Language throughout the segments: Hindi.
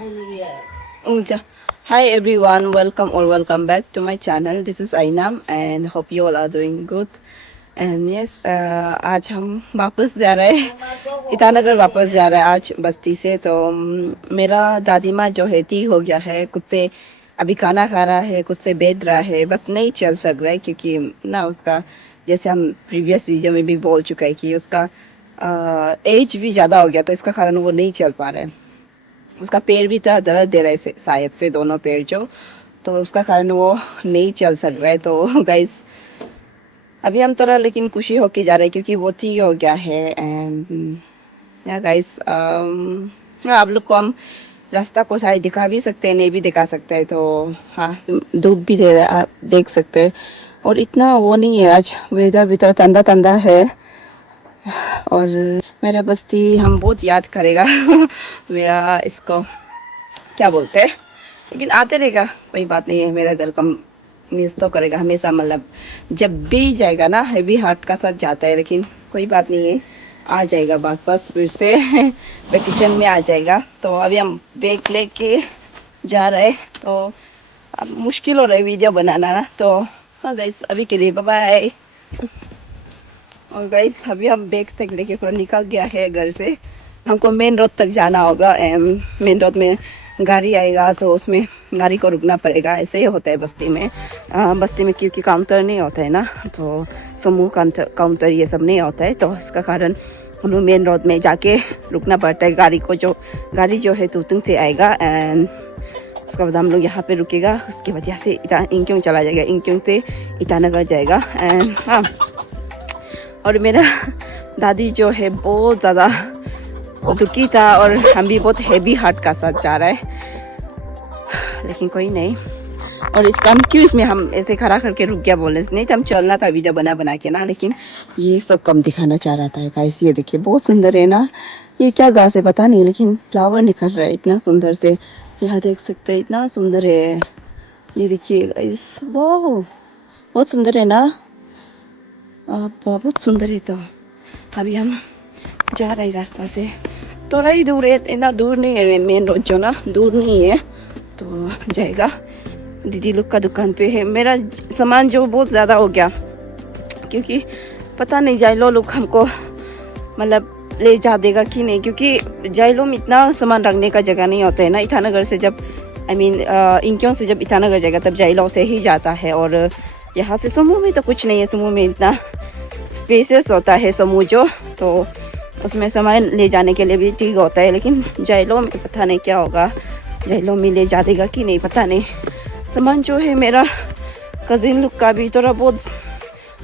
Uja. Hi everyone, welcome back to my channel. This is Ainam and hope you all are doing good. And yes, आज हम वापस जा रहे हैं ईटानगर वापस जा रहे हैं आज बस्ती से। तो मेरा दादी माँ जो है ठीक हो गया है, खुद से अभी खाना खा रहा है, खुद से बैठ रहा है, बस नहीं चल सक रहा है क्योंकि ना उसका, जैसे हम प्रीवियस वीडियो में भी बोल चुका है कि उसका एज भी ज़्यादा हो गया, तो इसका कारण वो नहीं चल पा रहा है। उसका पैर भी था दर्द दे रहा है शायद से, दोनों पैर जो, तो उसका कारण वो नहीं चल सक रहा है। तो गाइस अभी हम थोड़ा लेकिन खुशी होके जा रहे हैं क्योंकि वो ठीक हो गया है। एंड या गाइस आप लोग को हम रास्ता को शायद दिखा भी सकते हैं, नहीं भी दिखा सकते हैं। तो हाँ, धूप भी दे रहा है, आप देख सकते हैं। और इतना वो नहीं है, आज वेदर भी थोड़ा ठंडा ठंडा है। और मेरा बस्ती हम बहुत याद करेगा मेरा इसको क्या बोलते हैं, लेकिन आते रहेगा, कोई बात नहीं है। मेरा घर का मिस तो करेगा हमेशा, मतलब जब भी जाएगा ना, हैवी हार्ट का साथ जाता है, लेकिन कोई बात नहीं है, आ जाएगा वापस फिर से वेकेशन में आ जाएगा। तो अभी हम बैग लेके जा रहे हैं, तो अब मुश्किल हो रहा है वीडियो बनाना ना। तो हाँ गाइस, अभी के लिए बाय बाय। और गाइस अभी हम बैग तक लेके पूरा निकल गया है घर से। हमको मेन रोड तक जाना होगा। मेन रोड में गाड़ी आएगा तो उसमें गाड़ी को रुकना पड़ेगा। ऐसे ही होता है बस्ती में। बस्ती में क्योंकि काउंटर नहीं होता है ना, तो समूह काउंटर ये सब नहीं होता है, तो इसका कारण हम लोग मेन रोड में जाके रुकना पड़ता है। गाड़ी जो है तुतुंग से आएगा, एंड उसके बाद हम लोग यहाँ पे रुकेगा। उसके बाद यहाँ से इंक्योंग चला जाएगा, इंक्योंग से ईटानगर जाएगा। एंड हाँ, और मेरा दादी जो है बहुत ज़्यादा दुखी था, और हम भी बहुत हैवी हार्ट का साथ जा रहा है, लेकिन कोई नहीं। और इस काम क्यों इसमें हम ऐसे खड़ा करके रुक गया बोलने से, नहीं तो हम चलना था वीडियो बना बना के ना, लेकिन ये सब कम दिखाना चाह रहा था। गाइस ये देखिए, बहुत सुंदर है ना। ये क्या घास है पता नहीं, लेकिन फ्लावर निकल रहा है इतना सुंदर से। यहाँ देख सकते हैं, इतना सुंदर है। ये देखिए गाइस, वाह बहुत सुंदर है ना। बहुत सुंदर है। तो अभी हम जा रहे रास्ता से, थोड़ा ही दूर है, इतना दूर नहीं है। मेन रोड जो ना दूर नहीं है, तो जाएगा। दीदी लोग का दुकान पे है। मेरा सामान जो बहुत ज़्यादा हो गया, क्योंकि पता नहीं जाइलो लोग हमको मतलब ले जा देगा कि नहीं, क्योंकि जाइलो में इतना सामान रखने का जगह नहीं होता है ना। ईटानगर से जब इंक्यों से जब ईटानगर जाएगा तब जाइलो से ही जाता है, और यहाँ से समूह में तो कुछ नहीं है। समूह में इतना स्पेसेस होता है समूह जो, तो उसमें सामान ले जाने के लिए भी ठीक होता है। लेकिन जाइलो में पता नहीं क्या होगा, जाइलो में ले जा देगा कि नहीं पता नहीं। सामान जो है मेरा कज़िन लोग का भी थोड़ा बहुत,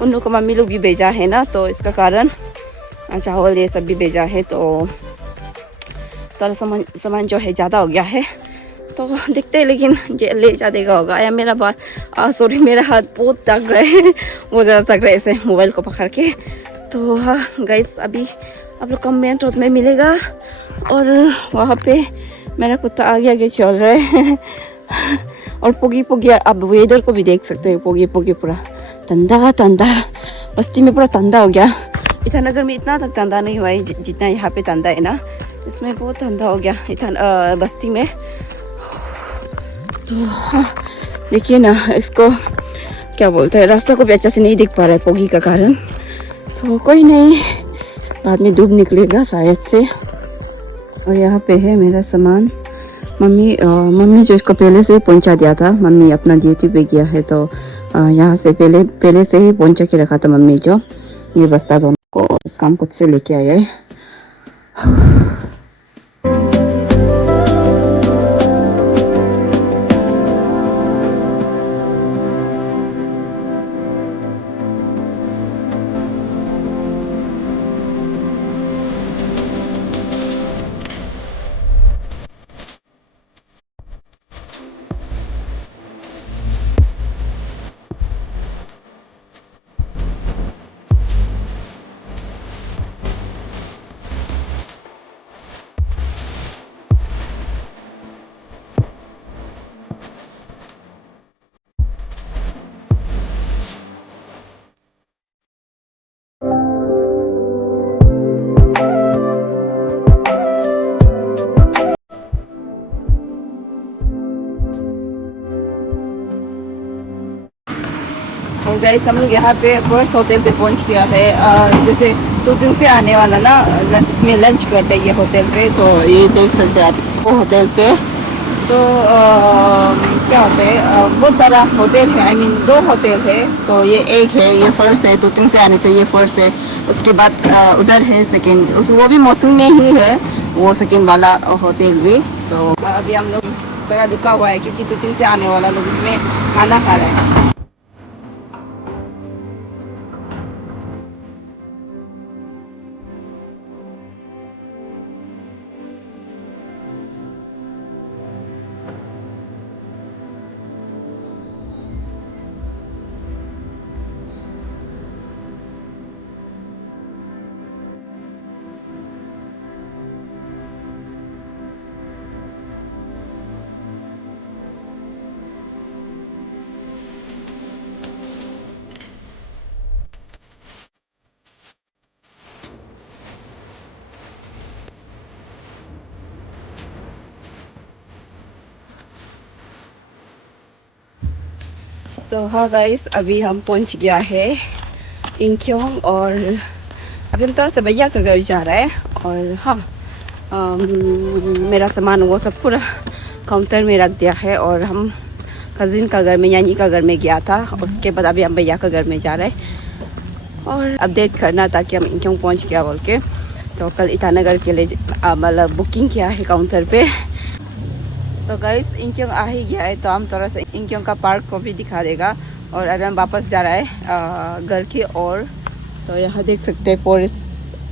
उन लोग को मम्मी लोग भी भेजा है ना, तो इसका कारण चावल ये सब भी भेजा है, तो थोड़ा सामान जो है ज़्यादा हो गया है, तो देखते हैं। लेकिन ले जा देगा होगा। या मेरा सॉरी, मेरा हाथ बहुत थक रहा है, बहुत ज़्यादा थक रहा है ऐसे मोबाइल को पकड़ के। तो हाँ गाइस, अभी आप लोग को मेन रोड में मिलेगा, और वहाँ पे मेरा कुत्ता आगे आगे चल रहा है और पोगी पोगी, अब वेदर को भी देख सकते हैं, पोगी पोगी पूरा ठंडा ठंडा। बस्ती में पूरा ठंडा हो गया। ईटानगर में इतना तक ठंडा नहीं हुआ है जितना यहाँ पे ठंडा है ना, इसमें बहुत ठंडा हो गया बस्ती में। तो देखिए ना, इसको क्या बोलते हैं, रास्ता को भी अच्छा से नहीं दिख पा रहा है पोगी का कारण। तो कोई नहीं, बाद में धूप निकलेगा शायद से। और यहाँ पे है मेरा सामान। मम्मी जो इसको पहले से ही पहुँचा दिया था, मम्मी अपना ड्यूटी पे गया है, तो यहाँ से पहले से ही पहुँचा के रखा था मम्मी जो। ये बस्ता दोनों को इस काम खुद से लेके आया है। और गाइस हम लोग यहाँ पे फर्स्ट होटल पे पहुँच गया है। जैसे 2 दिन से आने वाला ना, इसमें लंच करते हैं ये होटल पे। तो ये देख सकते हैं आप वो होटल पे। तो क्या होता है, बहुत सारा होटल है, आई मीन 2 होटल है। तो ये एक है, ये फर्स्ट है, 2 दिन से आने से ये फर्स्ट है। उसके बाद उधर है सेकेंड, वो भी मौसम में ही है वो सेकेंड वाला होटल भी। तो अभी हम लोग थोड़ा रुका हुआ है क्योंकि 2 दिन से आने वाला लोग इसमें खाना खा रहे हैं। तो हाँ गाइस, अभी हम पहुंच गया है इंक्योंग। और अभी हम थोड़ा सा भैया का घर जा रहा है। और हाँ, मेरा सामान वो सब पूरा काउंटर में रख दिया है। और हम कज़िन का घर में, यानी का घर में गया था। उसके बाद अभी हम भैया का घर में जा रहे हैं और अपडेट करना ताकि हम इंक्योंग पहुंच गया बोल के। तो कल ईटानगर के लिए मतलब बुकिंग किया है काउंटर पे। तो गाइस इंक्योंग आ ही गया है, तो हम थोड़ा सा इंक्योंग का पार्क को भी दिखा देगा। और अभी हम वापस जा रहा है घर की ओर। तो यहाँ देख सकते हैं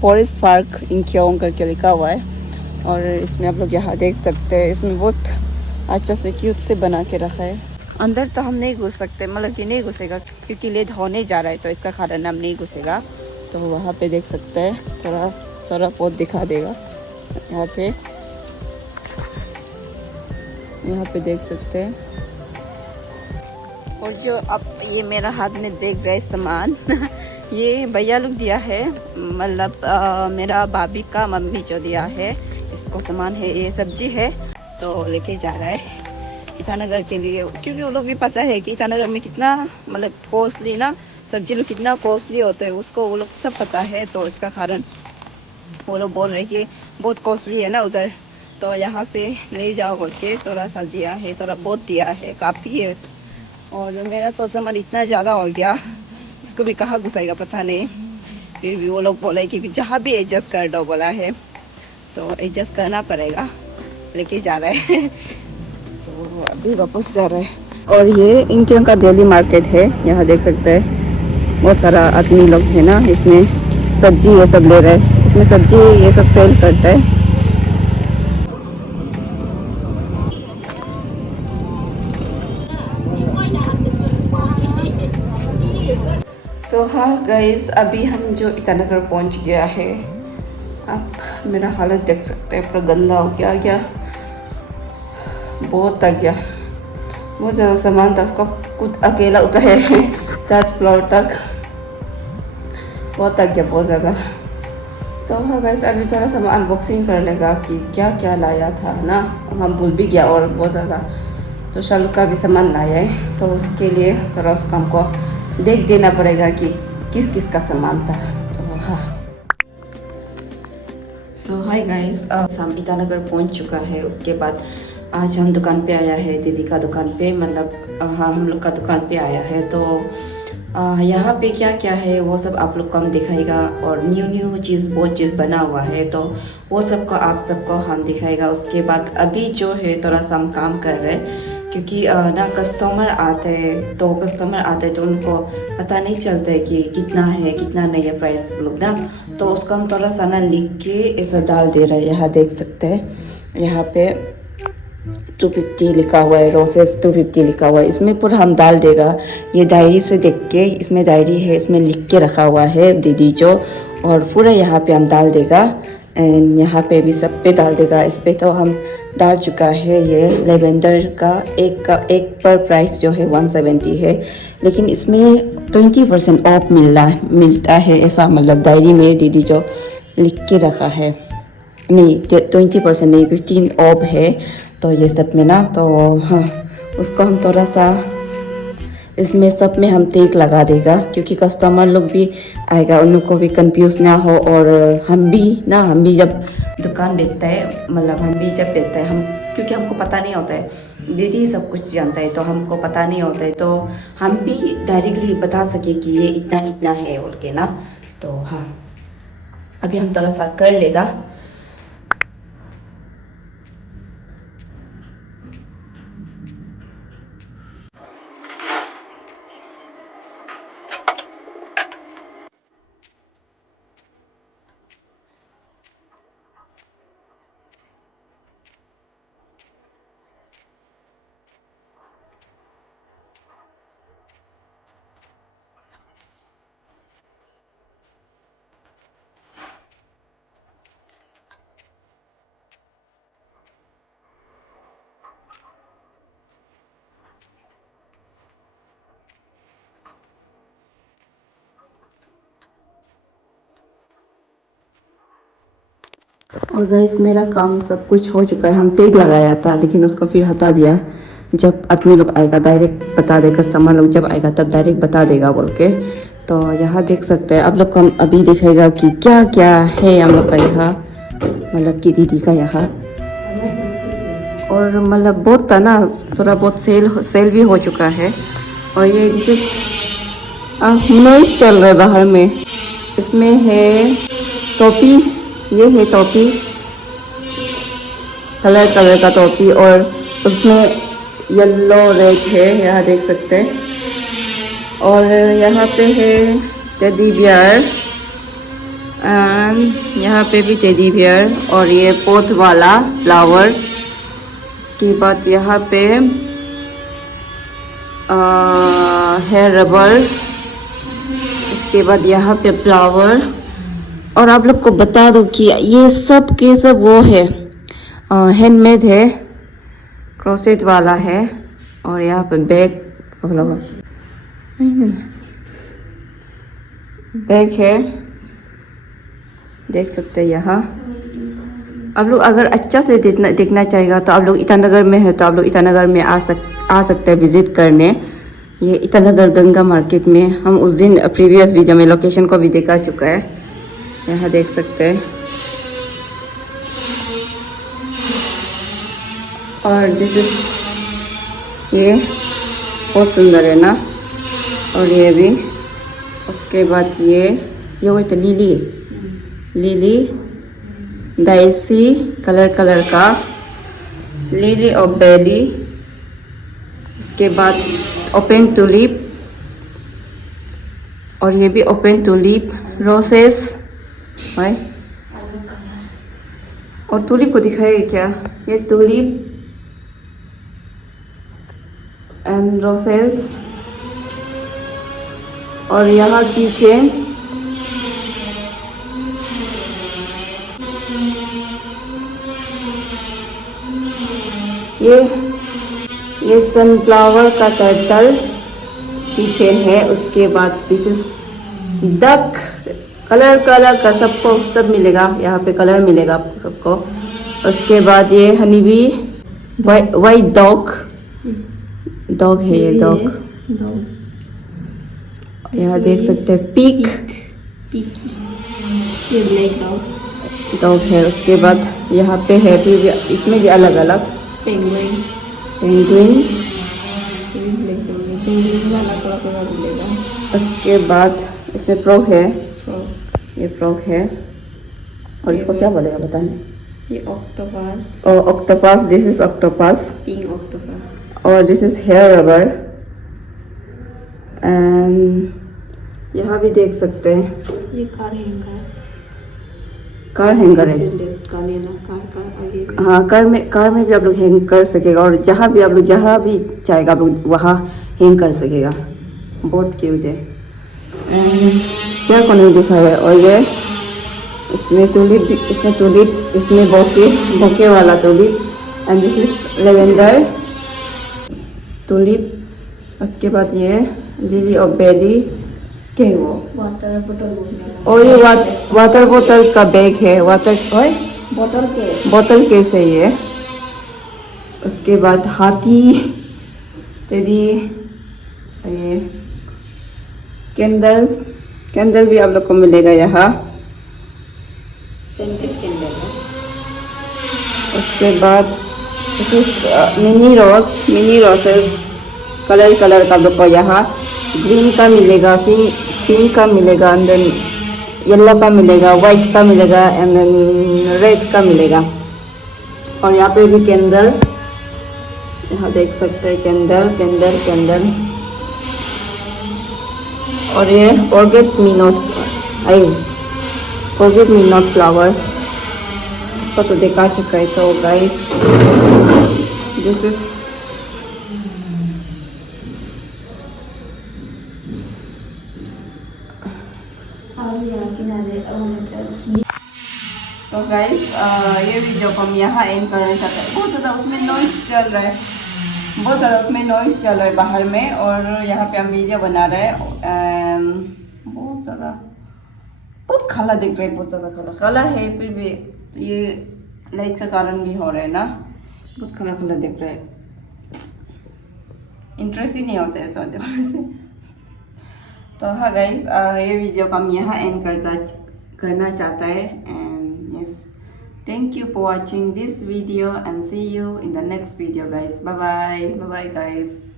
फॉरेस्ट पार्क इंक्योंग करके लिखा हुआ है। और इसमें आप लोग यहाँ देख सकते हैं, इसमें बहुत अच्छा से क्यूट से बना के रखा है। अंदर तो हम नहीं घुस सकते, मतलब कि नहीं घुसेगा क्योंकि लेट होने जा रहा है, तो इसका कारण हम नहीं घुसेगा। तो वहाँ पे देख सकते हैं, थोड़ा सारा पौध दिखा देगा यहाँ पे देख सकते हैं। और जो अब ये मेरा हाथ में देख रहे सामान ये भैया लोग दिया है, मतलब मेरा भाभी का मम्मी जो दिया है इसको सामान है। ये सब्जी है तो लेके जा रहा है ईटानगर के लिए, क्योंकि वो लोग भी पता है कि ईटानगर में कितना मतलब कॉस्टली ना सब्जी लोग कितना कॉस्टली होते हैं, उसको वो लोग सब पता है। तो इसका कारण वो लोग बोल रहे कि बहुत कॉस्टली है ना उधर, तो यहाँ से ले जाओ बोल के थोड़ा सा दिया है, थोड़ा बहुत दिया है, काफ़ी है। और मेरा तो सामान इतना ज़्यादा हो गया, इसको भी कहाँ घुसाएगा पता नहीं। फिर भी वो लोग बोले कि जहाँ भी एडजस्ट कर दो बोला है, तो एडजस्ट करना पड़ेगा। लेके जा रहा है तो अभी वापस जा रहा है। और ये इंडियन का डेली मार्केट है, यहाँ देख सकते हैं बहुत सारा आदमी लोग है ना, इसमें सब्जी ये सब ले रहे हैं, इसमें सब्जी ये सब सेल करता है। तो हाँ गाइस, अभी हम जो ईटानगर पहुंच गया है। आप मेरा हालत देख सकते हैं, पूरा गंदा हो गया बहुत थक गया, बहुत ज़्यादा सामान था, उसको खुद अकेला उतारे 3rd फ्लोर तक, बहुत थक गया बहुत ज़्यादा। तो हाँ गाइस, अभी थोड़ा सा अनबॉक्सिंग कर लेगा कि क्या क्या लाया था ना, हम भूल भी गया और बहुत ज़्यादा। तो शालू का भी सामान लाया है, तो उसके लिए थोड़ा उसको हमको देख देना पड़ेगा कि किस किस का सामान था। तो हाँ, सो हाय गाइस, हम ईटानगर पहुंच चुका है। उसके बाद आज हम दुकान पे आया है, दीदी का दुकान पे, मतलब हाँ हम लोग का दुकान पे आया है। तो यहाँ पे क्या क्या है वो सब आप लोग को हम दिखाएगा। और न्यू चीज़ बहुत चीज़ बना हुआ है, तो वो सबको आप सबको हम दिखाएगा। उसके बाद अभी जो है थोड़ा सा हम काम कर रहे हैं, क्योंकि ना कस्टमर आते तो उनको पता नहीं चलता है कि कितना है कितना नहीं है प्राइस लोग ना, तो उसको हम थोड़ा सा ना लिख के ऐसा डाल दे रहे हैं। यहाँ देख सकते हैं, यहाँ पे 250 लिखा हुआ है, रोसेस 250 लिखा हुआ है, इसमें पूरा हम डाल देगा। ये डायरी से देख के, इसमें डायरी है, इसमें लिख के रखा हुआ है दीदी जो, और पूरा यहाँ पे हम डाल देगा। एंड यहाँ पे भी सब पे डाल देगा। इस पे तो हम डाल चुका है। ये लेवेंडर का एक पर प्राइस जो है 170 है, लेकिन इसमें 20% ऑफ मिलता है, ऐसा मतलब डायरी में दीदी जो लिख के रखा है। नहीं 20% नहीं, 15 ऑफ है। तो ये सब में ना, तो हाँ उसको हम थोड़ा सा इसमें सब में हम टेग लगा देगा, क्योंकि कस्टमर लोग भी आएगा, उन लोग को भी कंफ्यूज ना हो। और हम भी जब दुकान बेचता है, मतलब हम भी जब बेचता है, हम क्योंकि हमको पता नहीं होता है, दीदी सब कुछ जानता है तो हमको पता नहीं होता है, तो हम भी डायरेक्टली बता सके कि ये इतना इतना है बोल के ना। तो हाँ, अभी हम थोड़ा सा कर लेगा। और गाइस, मेरा काम सब कुछ हो चुका है। हम तेल लगाया था लेकिन उसको फिर हटा दिया। जब आदमी लोग आएगा डायरेक्ट बता देगा, कस्टमर लोग जब आएगा तब डायरेक्ट बता देगा बोल के। तो यहाँ देख सकते हैं आप लोग को, अभी दिखेगा कि क्या क्या है हम लोग का यहाँ, मतलब कि दीदी का यहाँ। और मतलब बहुत था ना, थोड़ा बहुत सेल भी हो चुका है। और ये जैसे नॉइस चल रहा है बाहर में। इसमें है टोपी, ये है टोपी, कलर कलर का टोपी, और उसमें येलो रेड है, यहाँ देख सकते हैं। और यहाँ पे है टेडी बियर, एंड यहाँ पे भी टेडी बियर, और ये पोट वाला फ्लावर। इसके बाद यहाँ पे हेयर रबर, उसके बाद यहाँ पे फ्लावर। और आप लोग को बता दूं कि ये सब के सब वो है, हैंडमेड है, क्रोसेट वाला है। और यहाँ पे बैग है, देख सकते हैं यहाँ। आप लोग अगर अच्छा से देखना चाहेगा तो आप लोग ईटानगर में है तो आप लोग ईटानगर में आ सकते हैं विजिट करने। ये ईटानगर गंगा मार्केट में, हम उस दिन प्रीवियस वीडियो में लोकेशन को भी दिखा चुका है, यहाँ देख सकते हैं। और ये बहुत सुंदर है ना। और ये भी, उसके बाद ये वही तो लिली डाइसी कलर का लिली और बेली। उसके बाद ओपन टुलिप, और ये भी ओपन टुलिप, रोसेस है। और टुलिप को दिखाएगा क्या, ये टुलिप एंड रोसेस। और यहाँ की चेन, ये सनफ्लावर का टर्टल की चेन है। उसके बाद दिस इज डक, कलर का सब मिलेगा यहाँ पे, कलर मिलेगा आपको सबको। उसके बाद ये हनीबी, वाइट डॉग है, ये डॉग यहाँ देख सकते हैं। पीक ये ब्लैक डॉग है। उसके बाद यहाँ पे है फिर इसमें भी अलग अलग पेंगुइन। उसके बाद इसमें फ्रॉग है, ये फ्रॉग है। और इसको क्या बोलेगा बताने, ये ऑक्टोपस। और octopus, this is octopus, pink octopus. और this is hair rubber. And यहाँ भी देख सकते हैं, ये कार हैंगर है। हाँ, कार में भी आप लोग हैंग कर सकेगा, और जहाँ भी चाहेगा आप लोग वहाँ हैंग कर सकेगा। बहुत क्यूट है। क्या को नहीं दिखा है। और ये इसमें टूलिप, इसमें बोके वाला tulip, and this is lavender tulip. उसके बाद ये लिली और बेली, क्या है वो, वाटर बोतल। और ये वाटर बोतल का बैग है, बोतल केस है ये। उसके बाद हाथी, टेडी ये कैंडल भी आप लोग को मिलेगा यहाँ। सेंटेड कैंडल है। उसके बाद मिनी रोसेस कलर का आप लोग को यहाँ ग्रीन का मिलेगा, पिंक का मिलेगा, एंड देन येलो का मिलेगा, वाइट का मिलेगा, एंड देन रेड का मिलेगा। और यहाँ पे भी कैंडल, यहाँ देख सकते हैं कैंडल। और ये फॉरगेट मी नॉट फ्लावर, उसका तो देखा चुका है। तो गाइस दिस इज तो गाइस ये वीडियो को हम यहाँ एंड करना चाहते हैं। बहुत ज़्यादा उसमें नॉइस चल रहा है बाहर में, और यहाँ पे हम वीडियो बना रहे हैं। बहुत काला दिख रहा है, बहुत ज़्यादा काला है। फिर भी ये लाइट का कारण भी हो रहा है ना, बहुत काला दिख रहा है। इंटरेस्ट ही नहीं होता है ऐसा वजह से। तो हाँ गाइस, ये वीडियो को हम यहाँ एंड करना चाहता है। And yes, thank you for watching this video and see you in the next video guys. Bye bye guys.